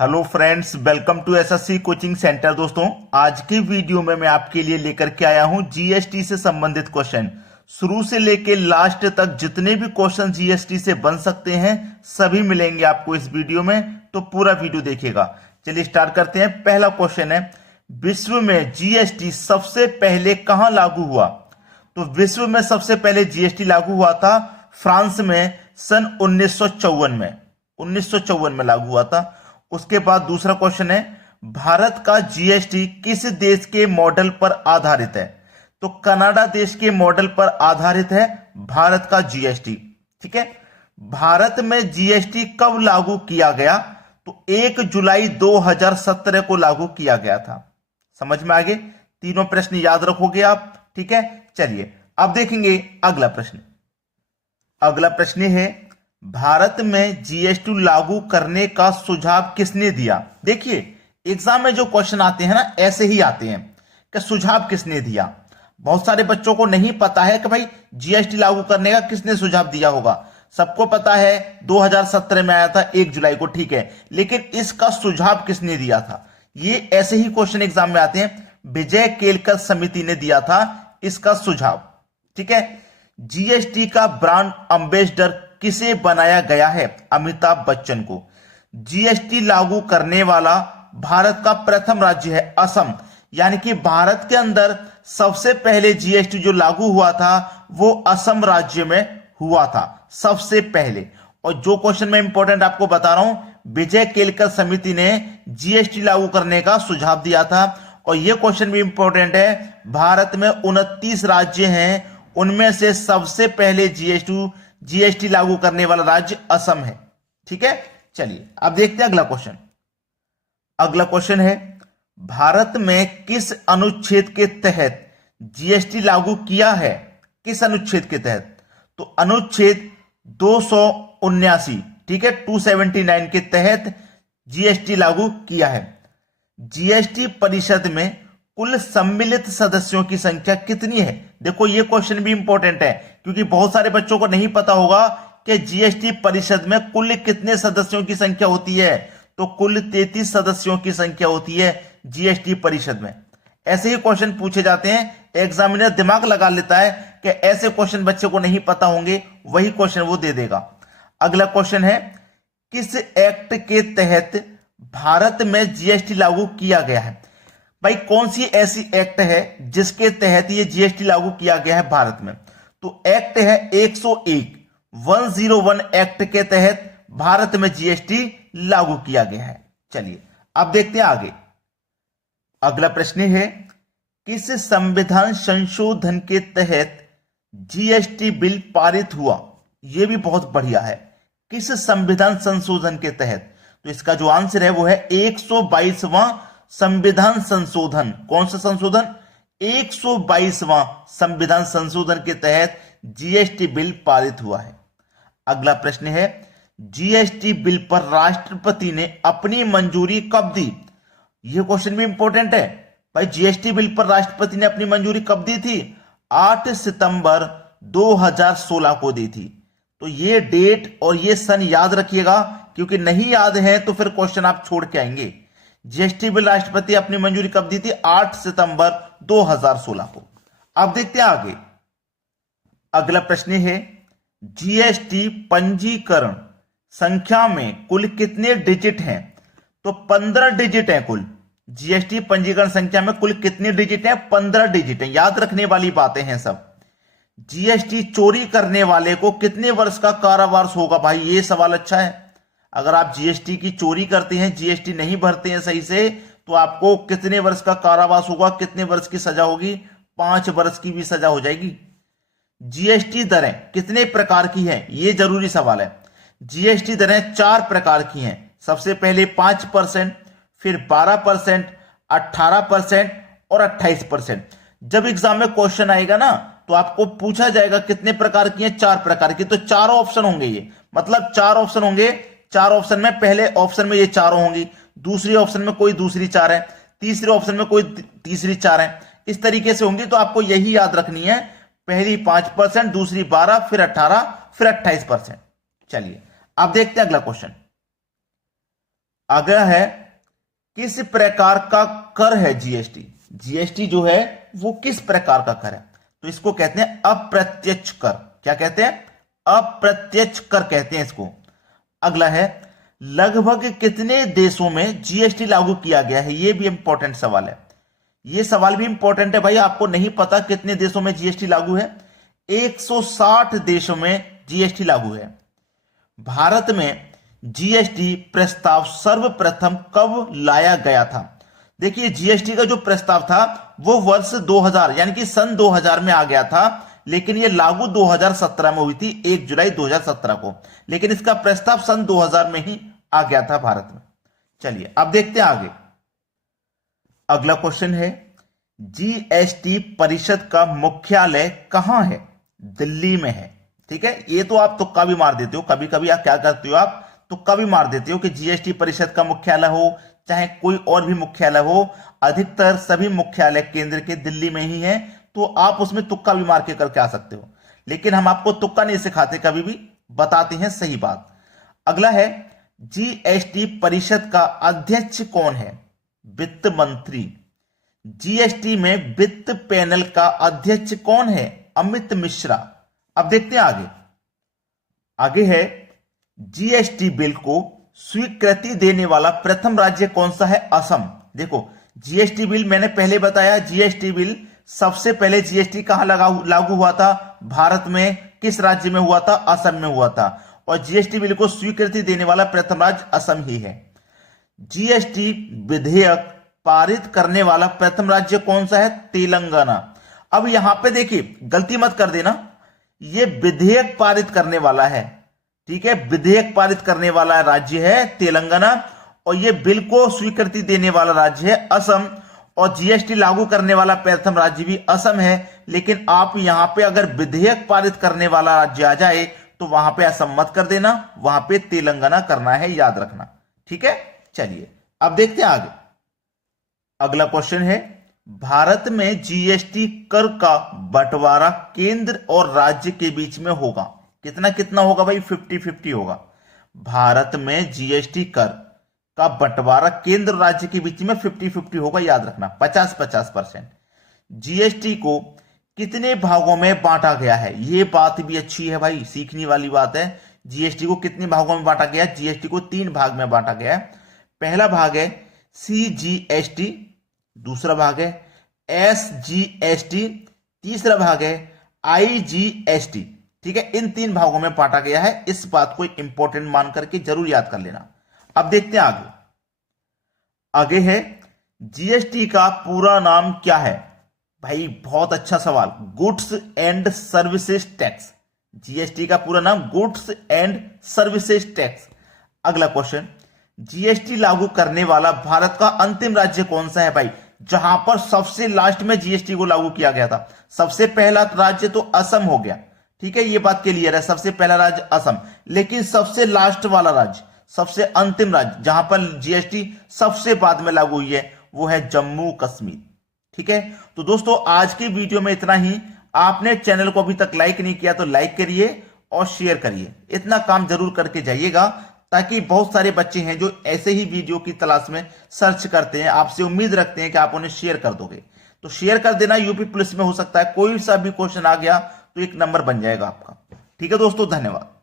Hello friends, welcome to SSC coaching centre. दोस्तों, आज की वीडियो में मैं आपके लिए लेकर के आया हूं जीएसटी से संबंधित क्वेश्चन। शुरू से लेकर लास्ट तक जितने भी क्वेश्चन जीएसटी से बन सकते हैं सभी मिलेंगे आपको इस वीडियो में, तो पूरा वीडियो देखिएगा। चलिए स्टार्ट करते हैं। पहला क्वेश्चन है, विश्व में जीएसटी सबसे पहले कहां लागू हुआ? तो विश्व में सबसे पहले जीएसटी लागू हुआ था फ्रांस में सन 1954 में लागू हुआ था। उसके बाद दूसरा क्वेश्चन है, भारत का जीएसटी किस देश के मॉडल पर आधारित है? तो कनाडा देश के मॉडल पर आधारित है भारत का जीएसटी। ठीक है। भारत में जीएसटी कब लागू किया गया? तो 1 जुलाई 2017 को लागू किया गया था। समझ में आ गए? तीनों प्रश्न याद रखोगे आप। ठीक है। चलिए अब देखेंगे अगला प्रश्न। अगला प्रश्न है, भारत में जीएसटी लागू करने का सुझाव किसने दिया? देखिए, एग्जाम में जो क्वेश्चन आते हैं ना ऐसे ही आते हैं कि सुझाव किसने दिया। बहुत सारे बच्चों को नहीं पता है कि भाई जीएसटी लागू करने का किसने सुझाव दिया होगा। सबको पता है 2017 में आया था 1 जुलाई को, ठीक है, लेकिन इसका सुझाव किसने दिया था? ये ऐसे ही क्वेश्चन एग्जाम में आते हैं। विजय केलकर समिति ने दिया था इसका सुझाव। ठीक है। जीएसटी का ब्रांड एम्बेसडर किसे बनाया गया है? अमिताभ बच्चन को। जीएसटी लागू करने वाला भारत का प्रथम राज्य है असम, यानी कि भारत के अंदर सबसे पहले जीएसटी जो लागू हुआ था वो असम राज्य में हुआ था सबसे पहले। और जो क्वेश्चन मैं इंपॉर्टेंट आपको बता रहा हूं, विजय केलकर समिति ने जीएसटी लागू करने का सुझाव दिया था। और यह क्वेश्चन भी इंपॉर्टेंट है, भारत में 29 राज्य हैं, उनमें से सबसे पहले जीएसटी लागू करने वाला राज्य असम है। ठीक है। चलिए अब देखते हैं अगला क्वेश्चन। अगला क्वेश्चन है, भारत में किस अनुच्छेद के तहत जीएसटी लागू किया है? किस अनुच्छेद के तहत? तो अनुच्छेद 279, ठीक है, 279 के तहत जीएसटी लागू किया है। जीएसटी परिषद में कुल सम्मिलित सदस्यों की संख्या कितनी है? देखो ये क्वेश्चन भी इंपॉर्टेंट है क्योंकि बहुत सारे बच्चों को नहीं पता होगा कि जीएसटी परिषद में कुल कितने सदस्यों की संख्या होती है। तो कुल 33 सदस्यों की संख्या होती है जीएसटी परिषद में। ऐसे ही क्वेश्चन पूछे जाते हैं, एग्जामिनर दिमाग लगा लेता है कि ऐसे क्वेश्चन बच्चे को नहीं पता होंगे, वही क्वेश्चन वो दे देगा। अगला क्वेश्चन है, किस एक्ट के तहत भारत में जीएसटी लागू किया गया है? भाई कौन सी ऐसी एक्ट है जिसके तहत ये जीएसटी लागू किया गया है भारत में? तो एक्ट है 101 एक्ट के तहत भारत में जीएसटी लागू किया गया है। चलिए अब देखते हैं आगे। अगला प्रश्न है, किस संविधान संशोधन के तहत जीएसटी बिल पारित हुआ? यह भी बहुत बढ़िया है। किस संविधान संशोधन के तहत? तो इसका जो आंसर है वो है 122वां संविधान संशोधन। कौन सा संशोधन? 122वां संविधान संशोधन के तहत जीएसटी बिल पारित हुआ है। अगला प्रश्न है, जीएसटी बिल पर राष्ट्रपति ने अपनी मंजूरी कब दी? यह क्वेश्चन भी इंपॉर्टेंट है। भाई जीएसटी बिल पर राष्ट्रपति ने अपनी मंजूरी कब दी थी? 8 सितंबर 2016 को दी थी। तो ये डेट और ये सन याद रखिएगा, क्योंकि नहीं याद है तो फिर क्वेश्चन आप छोड़ के आएंगे। जीएसटी बिल राष्ट्रपति अपनी मंजूरी कब दी थी? 8 सितंबर 2016 को। अब देखते हैं आगे। अगला प्रश्न है, जीएसटी पंजीकरण संख्या में कुल कितने डिजिट हैं? तो 15 डिजिट हैं कुल। जीएसटी पंजीकरण संख्या में कुल कितने डिजिट हैं? 15 डिजिट हैं। याद रखने वाली बातें हैं सब। जीएसटी चोरी करने वाले को कितने वर्ष का कारावास होगा? भाई ये सवाल अच्छा है। अगर आप जीएसटी की चोरी करते हैं, जीएसटी नहीं भरते हैं सही से, तो आपको कितने वर्ष का कारावास होगा, कितने वर्ष की सजा होगी? 5 वर्ष की भी सजा हो जाएगी। जीएसटी दरें कितने प्रकार की हैं? यह जरूरी सवाल है। जीएसटी दरें 4 प्रकार की हैं। सबसे पहले 5%, फिर 12%, 18% और 28%। जब एग्जाम में क्वेश्चन आएगा ना तो आपको पूछा जाएगा कितने प्रकार की हैं? 4 प्रकार की। तो 4 ऑप्शन होंगे, ये मतलब 4 ऑप्शन होंगे। 4 ऑप्शन में पहले ऑप्शन में ये 4 होंगी, दूसरी ऑप्शन में कोई दूसरी 4 है, तीसरे ऑप्शन में कोई तीसरी 4 है। इस तरीके से होंगी। तो आपको यही याद रखनी है, पहली 5%, दूसरी 12, फिर 18, फिर 28%। चलिए अब देखते हैं अगला क्वेश्चन। अगला है किस प्रकार का कर है जीएसटी। जीएसटी जो है वो किस प्रकार का कर है, तो इसको कहते हैं अप्रत्यक्ष कर। क्या कहते हैं? अप्रत्यक्ष कर कहते हैं इसको। अगला है लगभग कितने देशों में जीएसटी लागू किया गया है। यह भी इंपॉर्टेंट सवाल है, यह सवाल भी इंपॉर्टेंट है भाई। आपको नहीं पता कितने देशों में जीएसटी लागू है? 160 देशों में जीएसटी लागू है। भारत में जीएसटी प्रस्ताव सर्वप्रथम कब लाया गया था? देखिए जीएसटी का जो प्रस्ताव था वो वर्ष 2000 यानी कि सन 2000 में आ गया था, लेकिन ये लागू 2017 में हुई थी, 1 जुलाई 2017 को। लेकिन इसका प्रस्ताव सन 2000 में ही आ गया था भारत में। चलिए अब देखते हैं आगे। अगला क्वेश्चन है जीएसटी परिषद का मुख्यालय कहां है? दिल्ली में है। ठीक है, ये तो आप तुक्का भी मार देते हो, कभी कभी आप क्या करते हो, आप तुक्का भी मार देते हो कि जीएसटी परिषद का मुख्यालय हो चाहे कोई और भी मुख्यालय हो, अधिकतर सभी मुख्यालय केंद्र के दिल्ली में ही है, तो आप उसमें तुक्का भी मार के करके आ सकते हो। लेकिन हम आपको तुक्का नहीं सिखाते, कभी भी बताते हैं सही बात। अगला है जीएसटी परिषद का अध्यक्ष कौन है? वित्त मंत्री। जीएसटी में वित्त पैनल का अध्यक्ष कौन है? अमित मिश्रा। अब देखते हैं आगे। आगे है जीएसटी बिल को स्वीकृति देने वाला प्रथम राज्य कौन सा है? असम। देखो जीएसटी बिल मैंने पहले बताया, जीएसटी बिल सबसे पहले जीएसटी कहां लागू हुआ था? भारत में किस राज्य में हुआ था? असम में हुआ था। और जीएसटी बिल को स्वीकृति देने वाला प्रथम राज्य असम ही है। जीएसटी विधेयक पारित करने वाला प्रथम राज्य कौन सा है? तेलंगाना। अब यहां पे देखिए गलती मत कर देना, यह विधेयक पारित करने वाला है। ठीक है, विधेयक पारित करने वाला राज्य है तेलंगाना, और यह बिल को स्वीकृति देने वाला राज्य है असम, और जीएसटी लागू करने वाला प्रथम राज्य भी असम है। लेकिन आप यहां पे अगर विधेयक पारित करने वाला राज्य आ जाए तो वहां पे असम मत कर देना, वहां पे तेलंगाना करना है, याद रखना। ठीक है, चलिए अब देखते हैं आगे। अगला क्वेश्चन है भारत में जीएसटी कर का बंटवारा केंद्र और राज्य के बीच में होगा। कितना कितना होगा भाई? 50-50 होगा। भारत में जीएसटी कर का बंटवारा केंद्र और राज्य के बीच में 50-50 होगा, याद रखना, 50-50%। जीएसटी को कितने भागों में बांटा गया है? यह बात भी अच्छी है भाई, सीखने वाली बात है। जीएसटी को कितने भागों में बांटा गया है? जीएसटी को 3 भाग में बांटा गया है। पहला भाग है सीजीएसटी, दूसरा भाग है एसजीएसटी, तीसरा भाग है आईजीएसटी। ठीक है, इन 3 भागों में बांटा गया है। इस बात को इंपॉर्टेंट मान करके जरूर याद कर लेना। अब देखते हैं आगे। आगे है जीएसटी का पूरा नाम क्या है? भाई बहुत अच्छा सवाल, goods and services tax. GST का पूरा नाम गुड्स एंड सर्विसेज टैक्स। अगला क्वेश्चन, जीएसटी लागू करने वाला भारत का अंतिम राज्य कौन सा है भाई? जहां पर सबसे लास्ट में जीएसटी को लागू किया गया था। सबसे पहला राज्य तो असम हो गया, ठीक है, ये बात क्लियर है, सबसे पहला राज्य असम। लेकिन सबसे लास्ट वाला राज्य, सबसे अंतिम राज्य जहां पर जीएसटी सबसे बाद में लागू हुई है, वो है जम्मू कश्मीर। ठीक है, तो दोस्तों आज की वीडियो में इतना ही। आपने चैनल को अभी तक लाइक नहीं किया तो लाइक करिए और शेयर करिए, इतना काम जरूर करके जाइएगा, ताकि बहुत सारे बच्चे हैं जो ऐसे ही वीडियो की तलाश में सर्च करते हैं, आपसे उम्मीद रखते हैं कि आप उन्हें शेयर कर दोगे। तो शेयर कर देना। यूपी पुलिस में हो सकता है कोई सा भी क्वेश्चन आ गया तो एक नंबर बन जाएगा आपका। ठीक है दोस्तों, धन्यवाद।